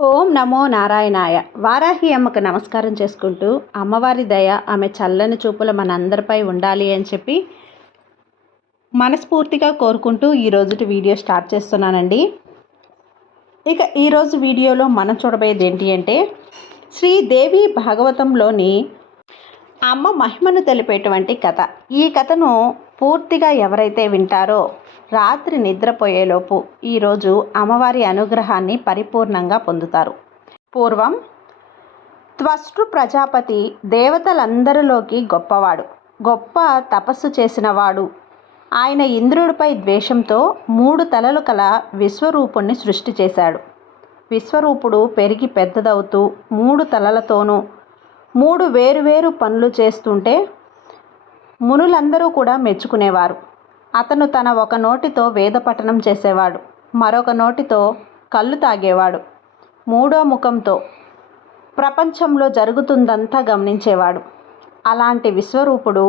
ఓం నమో నారాయణాయ. వారాహి అమ్మకు నమస్కారం చేసుకుంటూ అమ్మవారి దయ ఆమె చల్లని చూపుల మనందరిపై ఉండాలి అని చెప్పి మనస్ఫూర్తిగా కోరుకుంటూ ఈ వీడియో స్టార్ట్ చేస్తున్నానండి. ఇక ఈరోజు వీడియోలో మనం చూడబోయేది ఏంటి అంటే శ్రీదేవి భాగవతంలోని అమ్మ మహిమను తెలిపేటువంటి కథ. ఈ కథను పూర్తిగా ఎవరైతే వింటారో రాత్రి నిద్రపోయేలోపు ఈరోజు అమ్మవారి అనుగ్రహాన్ని పరిపూర్ణంగా పొందుతారు. పూర్వం త్వష్టు ప్రజాపతి దేవతలందరిలోకి గొప్పవాడు. గొప్ప తపస్సు చేసినవాడు. ఆయన ఇంద్రుడిపై ద్వేషంతో మూడు తలలు కల విశ్వరూపుణ్ణి సృష్టి చేశాడు. విశ్వరూపుడు పెరిగి పెద్దదవుతూ మూడు తలలతోనూ మూడు వేరువేరు పనులు చేస్తుంటే మునులందరూ కూడా మెచ్చుకునేవారు. అతను తన ఒక నోటితో వేద పఠనం చేసేవాడు. మరొక నోటితో కళ్ళు తాగేవాడు. మూడో ముఖంతో ప్రపంచంలో జరుగుతుందంతా గమనించేవాడు. అలాంటి విశ్వరూపుడు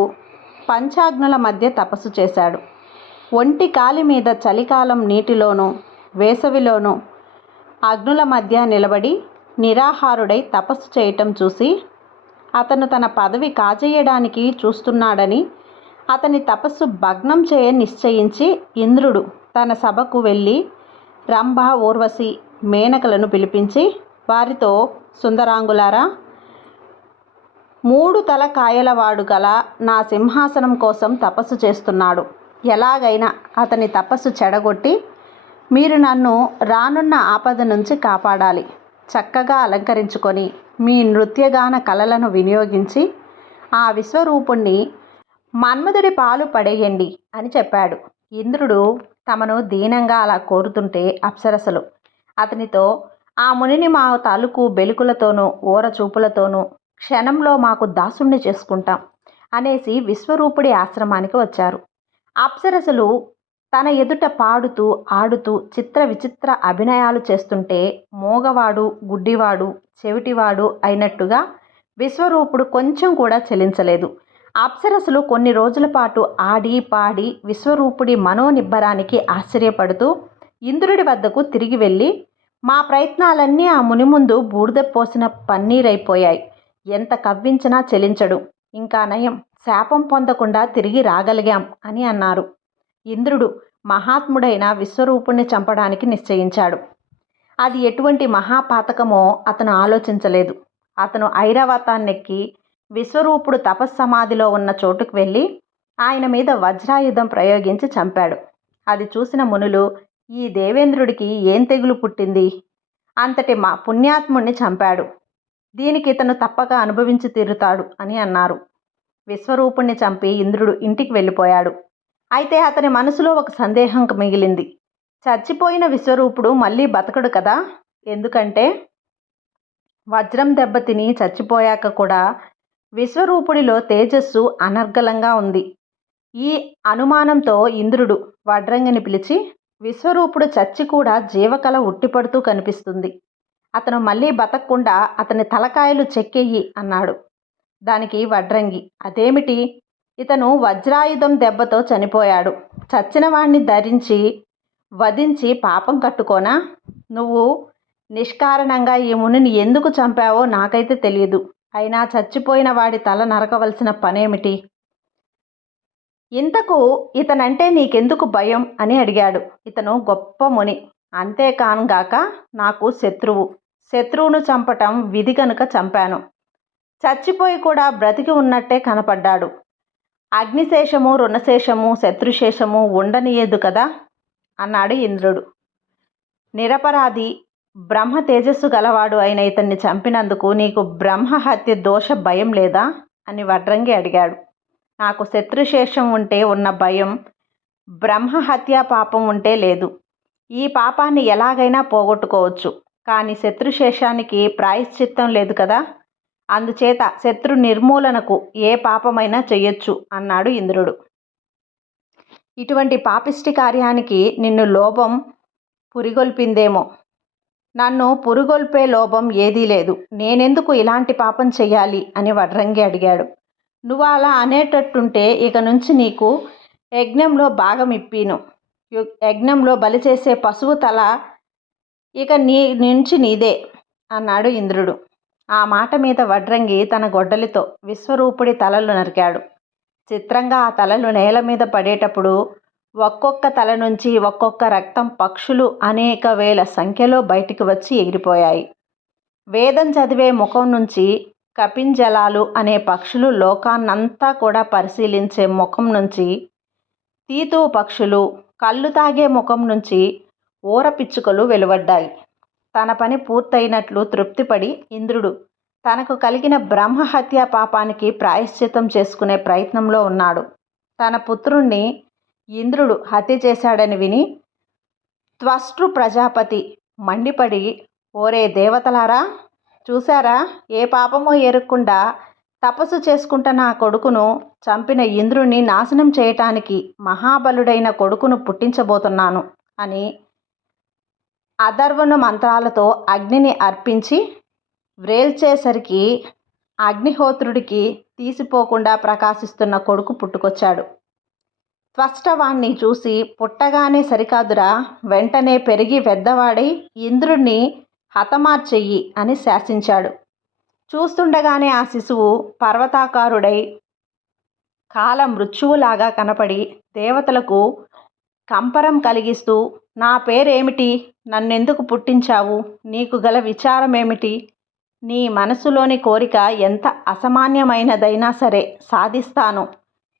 పంచాగ్నుల మధ్య తపస్సు చేశాడు. ఒంటి కాలి మీద చలికాలం నీటిలోనూ వేసవిలోనూ అగ్నుల మధ్య నిలబడి నిరాహారుడై తపస్సు చేయటం చూసి అతను తన పదవి కాజేయడానికి చూస్తున్నాడని అతని తపస్సు భగ్నం చేయ నిశ్చయించి ఇంద్రుడు తన సభకు వెళ్ళి రంభ ఊర్వశి మేనకలను పిలిపించి వారితో సుందరాంగులారా మూడు తల కాయలవాడు గల నా సింహాసనం కోసం తపస్సు చేస్తున్నాడు. ఎలాగైనా అతని తపస్సు చెడగొట్టి మీరు నన్ను రానున్న ఆపద నుంచి కాపాడాలి. చక్కగా అలంకరించుకొని మీ నృత్యగాన కళలను వినియోగించి ఆ విశ్వరూపుణ్ణి మన్మధుడి పాలు పడేయండి అని చెప్పాడు. ఇంద్రుడు తమను దీనంగా అలా కోరుతుంటే అప్సరసలు. అతనితో ఆ మునిని మా తలుకు బెలుకులతోనూ ఊర చూపులతోనూ క్షణంలో మాకు దాసుణ్ణి చేసుకుంటాం అనేసి విశ్వరూపుడి ఆశ్రమానికి వచ్చారు. అప్సరసలు తన ఎదుట పాడుతూ ఆడుతూ చిత్ర విచిత్ర అభినయాలు చేస్తుంటే మోగవాడు గుడ్డివాడు చెవిటివాడు అయినట్టుగా విశ్వరూపుడు కొంచెం కూడా చెలించలేదు. అప్సరసులు కొన్ని రోజుల పాటు ఆడి పాడి విశ్వరూపుడి మనోనిబ్బరానికి ఆశ్చర్యపడుతూ ఇంద్రుడి వద్దకు తిరిగి వెళ్ళి మా ప్రయత్నాలన్నీ ఆ ముని ముందు బూడిద పోసిన పన్నీరైపోయాయి. ఎంత కవ్వించినా చెలించడు. ఇంకా నయం. శాపం పొందకుండా తిరిగి రాగలిగాం అని అన్నారు. ఇంద్రుడు మహాత్ముడైన విశ్వరూపుణ్ణి చంపడానికి నిశ్చయించాడు. అది ఎటువంటి మహాపాతకమో అతను ఆలోచించలేదు. అతను ఐరావతాన్నెక్కి విశ్వరూపుడు తపస్సమాధిలో ఉన్న చోటుకు వెళ్ళి ఆయన మీద వజ్రాయుధం ప్రయోగించి చంపాడు. అది చూసిన మునులు ఈ దేవేంద్రుడికి ఏం తెగులు పుట్టింది? అంతటి మా పుణ్యాత్ముణ్ణి చంపాడు. దీనికి ఇతను తప్పక అనుభవించి తీరుతాడు అని అన్నారు. విశ్వరూపుణ్ణి చంపి ఇంద్రుడు ఇంటికి వెళ్ళిపోయాడు. అయితే అతని మనసులో ఒక సందేహం మిగిలింది. చచ్చిపోయిన విశ్వరూపుడు మళ్ళీ బతకడు కదా? ఎందుకంటే వజ్రం దెబ్బతిని చచ్చిపోయాక కూడా విశ్వరూపుడిలో తేజస్సు అనర్గళంగా ఉంది. ఈ అనుమానంతో ఇంద్రుడు వడ్రంగిని పిలిచి విశ్వరూపుడు చచ్చి కూడా జీవకళ ఉట్టిపడుతూ కనిపిస్తుంది. అతను మళ్ళీ బతకకుండా అతని తలకాయలు చెక్కెయ్యి అన్నాడు. దానికి వడ్రంగి అదేమిటి? ఇతను వజ్రాయుధం దెబ్బతో చనిపోయాడు. చచ్చిన వాణ్ణి ధరించి వధించి పాపం కట్టుకోనా? నువ్వు నిష్కారణంగా ఈ మునిని ఎందుకు చంపావో నాకైతే తెలియదు అయినా చచ్చిపోయిన వాడి తల నరకవలసిన పనేమిటి? ఇంతకు ఇతనంటే నీకెందుకు భయం? అని అడిగాడు. ఇతను గొప్ప ముని. అంతేకానుగాక నాకు శత్రువు. శత్రువును చంపటం విధి కనుక చంపాను. చచ్చిపోయి కూడా బ్రతికి ఉన్నట్టే కనపడ్డాడు. అగ్నిశేషము రుణశేషము శత్రుశేషము ఉండనియదు కదా? అన్నాడు ఇంద్రుడు. నిరపరాధి బ్రహ్మ తేజస్సు గలవాడు అయిన ఇతన్ని చంపినందుకు నీకు బ్రహ్మ హత్య దోష భయం లేదా? అని వడ్రంగి అడిగాడు. నాకు శత్రుశేషం ఉంటే ఉన్న భయం బ్రహ్మ హత్యా పాపం ఉంటే లేదు. ఈ పాపాన్ని ఎలాగైనా పోగొట్టుకోవచ్చు. కానీ శత్రుశేషానికి ప్రాయశ్చిత్తం లేదు కదా? అందుచేత శత్రు నిర్మూలనకు ఏ పాపమైనా చెయ్యొచ్చు అన్నాడు ఇంద్రుడు. ఇటువంటి పాపిష్టి కార్యానికి నిన్ను లోభం పురిగొల్పిందేమో. నన్ను పురుగొల్పే లోభం ఏదీ లేదు. నేనెందుకు ఇలాంటి పాపం చెయ్యాలి? అని వడ్రంగి అడిగాడు. నువ్వు అలా అనేటట్టుంటే ఇక నుంచి నీకు యజ్ఞంలో భాగం ఇప్పిను. యజ్ఞంలో బలి చేసే పశువు తల ఇక నీ నుంచి నీదే అన్నాడు ఇంద్రుడు. ఆ మాట మీద వడ్రంగి తన గొడ్డలితో విశ్వరూపుడి తలలు నరికాడు. చిత్రంగా ఆ తలలు నేల మీద పడేటప్పుడు ఒక్కొక్క తల నుంచి ఒక్కొక్క రక్తం పక్షులు అనేక వేల సంఖ్యలో బయటికి వచ్చి ఎగిరిపోయాయి. వేదం చదివే ముఖం నుంచి కపింజలాలు అనే పక్షులు లోకాన్నంతా కూడా పరిశీలించే ముఖం నుంచి తీతూ పక్షులు కళ్ళు తాగే ముఖం నుంచి ఊర పిచ్చుకలు వెలువడ్డాయి. తన పని పూర్తయినట్లు తృప్తిపడి ఇంద్రుడు తనకు కలిగిన బ్రహ్మహత్య పాపానికి ప్రాయశ్చిత్తం చేసుకునే ప్రయత్నంలో ఉన్నాడు. తన పుత్రుణ్ణి ఇంద్రుడు హత్య చేశాడని విని త్వష్టృ ప్రజాపతి మండిపడి ఓరే దేవతలారా చూశారా? ఏ పాపమో ఎరుక్కుండా తపస్సు చేసుకుంటున్న ఆ కొడుకును చంపిన ఇంద్రుణ్ణి నాశనం చేయటానికి మహాబలుడైన కొడుకును పుట్టించబోతున్నాను అని అధర్వణ మంత్రాలతో అగ్నిని అర్పించి వ్రేల్చేసరికి అగ్నిహోత్రుడికి తీసిపోకుండా ప్రకాశిస్తున్న కొడుకు పుట్టుకొచ్చాడు. త్వష్టవాణ్ణి చూసి పుట్టగానే సరికాదురా వెంటనే పెరిగి పెద్దవాడై ఇంద్రుణ్ణి హతమార్చెయ్యి అని శాసించాడు. చూస్తుండగానే ఆ శిశువు పర్వతాకారుడై కాల మృత్యువులాగా కనపడి దేవతలకు కంపరం కలిగిస్తూ నా పేరేమిటి? నన్నెందుకు పుట్టించావు? నీకు గల విచారమేమిటి? నీ మనసులోని కోరిక ఎంత అసామాన్యమైనదైనా సరే సాధిస్తాను.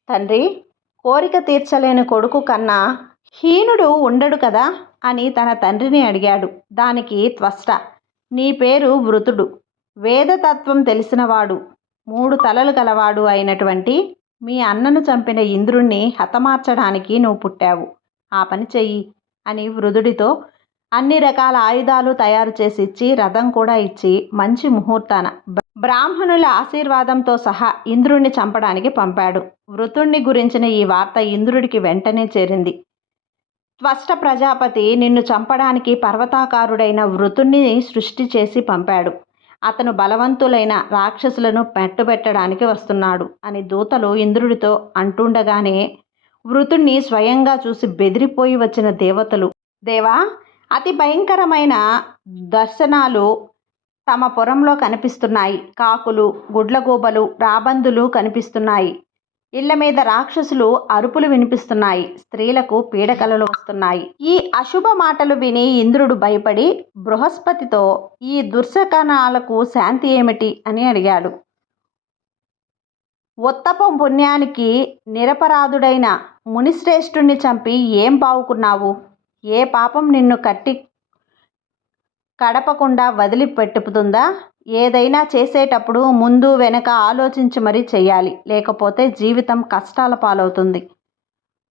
తండ్రి కోరిక తీర్చలేని కొడుకు కన్నా హీనుడు ఉండడు కదా అని తన తండ్రిని అడిగాడు. దానికి త్వష్ట. నీ పేరు వృతుడు. వేదతత్వం తెలిసినవాడు. మూడు తలలు గలవాడు అయినటువంటి మీ అన్నను చంపిన ఇంద్రుణ్ణి హతమార్చడానికి నువ్వు పుట్టావు. ఆ పని చెయ్యి అని వృధుడితో అన్ని రకాల ఆయుధాలు తయారు చేసి ఇచ్చి రథం కూడా ఇచ్చి మంచి ముహూర్తాన బ్రాహ్మణుల ఆశీర్వాదంతో సహా ఇంద్రుణ్ణి చంపడానికి పంపాడు. వృతుణ్ణి గురించిన ఈ వార్త ఇంద్రుడికి వెంటనే చేరింది. త్వష్ట ప్రజాపతి నిన్ను చంపడానికి పర్వతాకారుడైన వృతుణ్ణి సృష్టి చేసి పంపాడు. అతను బలవంతులైన రాక్షసులను పెట్టుబెట్టడానికి వస్తున్నాడు అని దూతలు ఇంద్రుడితో అంటుండగానే వృతుణ్ణి స్వయంగా చూసి బెదిరిపోయి వచ్చిన దేవతలు దేవా అతి భయంకరమైన దర్శనాలు తమ పొరంలో కనిపిస్తున్నాయి. కాకులు గుడ్లగూబలు రాబందులు కనిపిస్తున్నాయి. ఇళ్ళ మీద రాక్షసులు అరుపులు వినిపిస్తున్నాయి. స్త్రీలకు పీడకలలు వస్తున్నాయి. ఈ అశుభ మాటలు విని ఇంద్రుడు భయపడి బృహస్పతితో ఈ దుర్శకనాలకు శాంతి ఏమిటి అని అడిగాడు. ఉత్తపం పుణ్యానికి నిరపరాధుడైన మునిశ్రేష్ఠుణ్ణి చంపి ఏం బావుకున్నావు? ఏ పాపం నిన్ను కట్టి కడపకుండా వదిలిపెట్టుతుందా? ఏదైనా చేసేటప్పుడు ముందు వెనక ఆలోచించి మరీ చేయాలి లేకపోతే జీవితం కష్టాల పాలవుతుంది.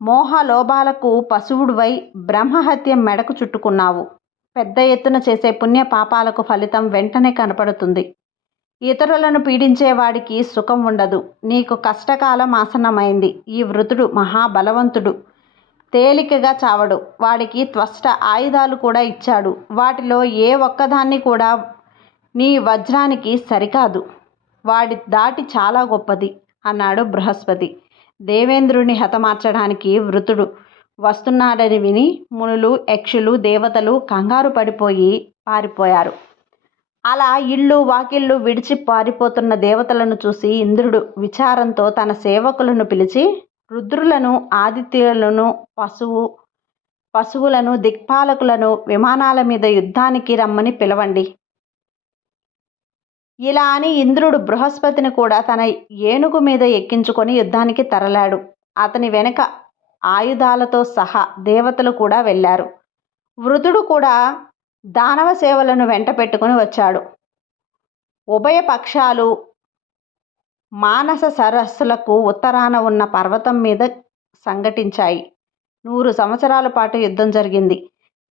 మోహ లోభాలకు పశువుడివై బ్రహ్మహత్య మెడకు చుట్టుకున్నావు. పెద్ద ఎత్తున చేసే పుణ్య పాపాలకు ఫలితం వెంటనే కనపడుతుంది. ఇతరులను పీడించేవాడికి సుఖం ఉండదు. నీకు కష్టకాలం ఆసన్నమైంది. ఈ వృతుడు మహాబలవంతుడు. తేలికగా చావడు. వాడికి త్వష్ట ఆయుధాలు కూడా ఇచ్చాడు. వాటిలో ఏ ఒక్కదాన్ని కూడా నీ వజ్రానికి సరికాదు. వాడి దాటి చాలా గొప్పది అన్నాడు బృహస్పతి. దేవేంద్రుని హతమార్చడానికి వృతుడు. వస్తున్నాడని విని మునులు యక్షులు దేవతలు కంగారు పడిపోయి పారిపోయారు. అలా ఇళ్ళు వాకిళ్ళు విడిచి పారిపోతున్న దేవతలను చూసి ఇంద్రుడు విచారంతో తన సేవకులను పిలిచి రుద్రులను ఆదిత్యులను పశువు పశువులను దిక్పాలకులను విమానాల మీద యుద్ధానికి రమ్మని పిలవండి. ఇలా అని ఇంద్రుడు బృహస్పతిని కూడా తన ఏనుగు మీద ఎక్కించుకొని యుద్ధానికి తరలాడు. అతని వెనక ఆయుధాలతో సహా దేవతలు కూడా వెళ్ళారు. వృధుడు కూడా దానవ సేవలను వెంట పెట్టుకుని వచ్చాడు. ఉభయ పక్షాలు మానస సరస్సులకు ఉత్తరాన ఉన్న పర్వతం మీద సంఘటించాయి. నూరు సంవత్సరాల పాటు యుద్ధం జరిగింది.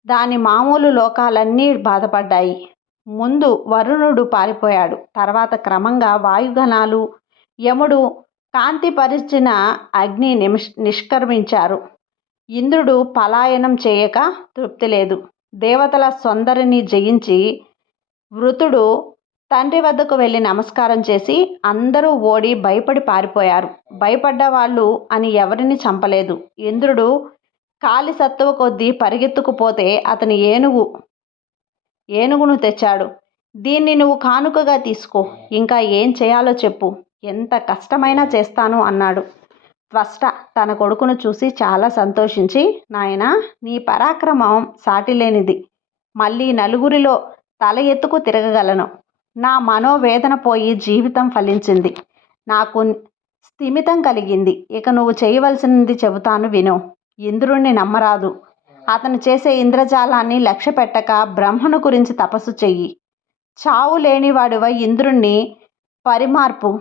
దాని మామూలు లోకాలన్నీ బాధపడ్డాయి. ముందు వరుణుడు పారిపోయాడు. తర్వాత క్రమంగా వాయుగణాలు యముడు కాంతిపరిచిన అగ్ని నిమిష్ నిష్క్రమించారు. ఇంద్రుడు పలాయనం చేయక తృప్తి లేదు. దేవతల సొందరిని జయించి వృతుడు తండ్రి వద్దకు వెళ్ళి నమస్కారం చేసి అందరూ ఓడి భయపడి పారిపోయారు. భయపడ్డ వాళ్ళు అని ఎవరిని చంపలేదు. ఇంద్రుడు కాలి సత్తువ కొద్దీ పరిగెత్తుకుపోతే అతని ఏనుగు ఏనుగును తెచ్చాడు. దీన్ని నువ్వు కానుకగా తీసుకో. ఇంకా ఏం చేయాలో చెప్పు. ఎంత కష్టమైనా చేస్తాను అన్నాడు. త్వష్ట తన కొడుకును చూసి చాలా సంతోషించి నాయన నీ పరాక్రమం సాటిలేనిది. మళ్ళీ నలుగురిలో తల ఎత్తుకు తిరగగలను. నా మనోవేదన పోయి జీవితం ఫలించింది. నాకు స్థిమితం కలిగింది. ఇక నువ్వు చేయవలసినది చెబుతాను విను. ఇంద్రుణ్ణి నమ్మరాదు. అతను చేసే ఇంద్రజాలాన్ని లక్ష్య పెట్టక బ్రహ్మను గురించి తపస్సు చెయ్యి. చావు లేనివాడివై ఇంద్రుణ్ణి పరిమార్పు.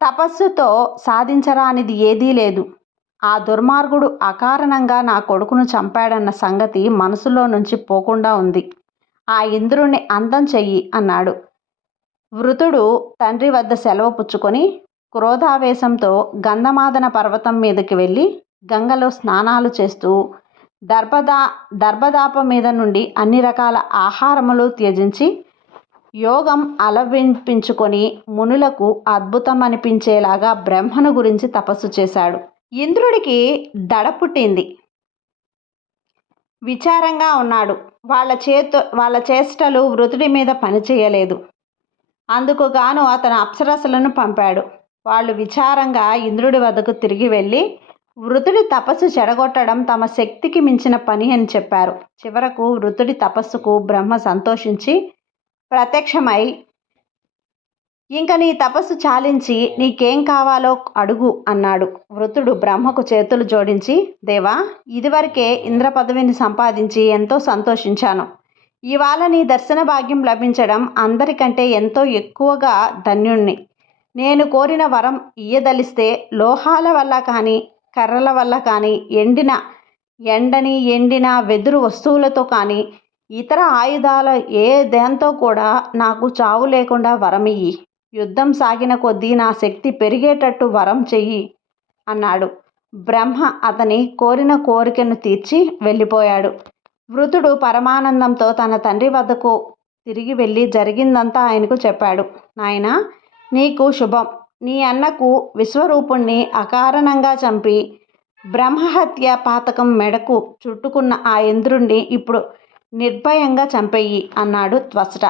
తపస్సుతో సాధించరానిది ఏదీ లేదు. ఆ దుర్మార్గుడు అకారణంగా నా కొడుకును చంపాడన్న సంగతి మనసులో నుంచి పోకుండా ఉంది. ఆ ఇంద్రుణ్ణి అంతం చెయ్యి అన్నాడు. వృతుడు తండ్రి వద్ద సెలవు పుచ్చుకొని క్రోధావేశంతో గంధమాదన పర్వతం మీదకి వెళ్ళి గంగలో స్నానాలు చేస్తూ దర్భదా దర్భదాప మీద నుండి అన్ని రకాల ఆహారములు త్యజించి యోగం అలవింపించుకొని మునులకు అద్భుతం అనిపించేలాగా బ్రహ్మను గురించి తపస్సు చేశాడు. ఇంద్రుడికి దడ పుట్టింది. విచారంగా ఉన్నాడు. వాళ్ళ చేతు వాళ్ళ చేష్టలు వృతుడి మీద పనిచేయలేదు. అందుకు గాను అతను అప్సరసలను పంపాడు. వాళ్ళు విచారంగా ఇంద్రుడి వద్దకు తిరిగి వెళ్ళి వృతుడి తపస్సు చెడగొట్టడం తమ శక్తికి మించిన పని అని చెప్పారు. చివరకు వృతుడి తపస్సుకు బ్రహ్మ సంతోషించి ప్రత్యక్షమై ఇంక నీ తపస్సు చాలించి నీకేం కావాలో అడుగు అన్నాడు. వృతుడు బ్రహ్మకు చేతులు జోడించి దేవా ఇదివరకే ఇంద్ర పదవిని సంపాదించి ఎంతో సంతోషించాను. ఇవాళ నీ దర్శన భాగ్యం లభించడం అందరికంటే ఎంతో ఎక్కువగా ధన్యుణ్ణి. నేను కోరిన వరం ఇయ్యదలిస్తే లోహాల వల్ల కానీ కర్రల వల్ల కానీ ఎండిన ఎండని ఎండిన వెదురు వస్తువులతో కానీ ఇతర ఆయుధాల ఏ దేంతో కూడా నాకు చావు లేకుండా వరమియ్యి. యుద్ధం సాగిన కొద్దీ నా శక్తి పెరిగేటట్టు వరం చెయ్యి అన్నాడు. బ్రహ్మ అతని కోరిన కోరికను తీర్చి వెళ్ళిపోయాడు. వృతుడు పరమానందంతో తన తండ్రి వద్దకు తిరిగి వెళ్ళి జరిగిందంతా ఆయనకు చెప్పాడు. నాయన నీకు శుభం. నీ అన్నకు విశ్వరూపుణ్ణి అకారణంగా చంపి బ్రహ్మహత్య పాతకం మెడకు చుట్టుకున్న ఆ ఇంద్రుణ్ణి ఇప్పుడు నిర్భయంగా చంపేయి అన్నాడు త్వసట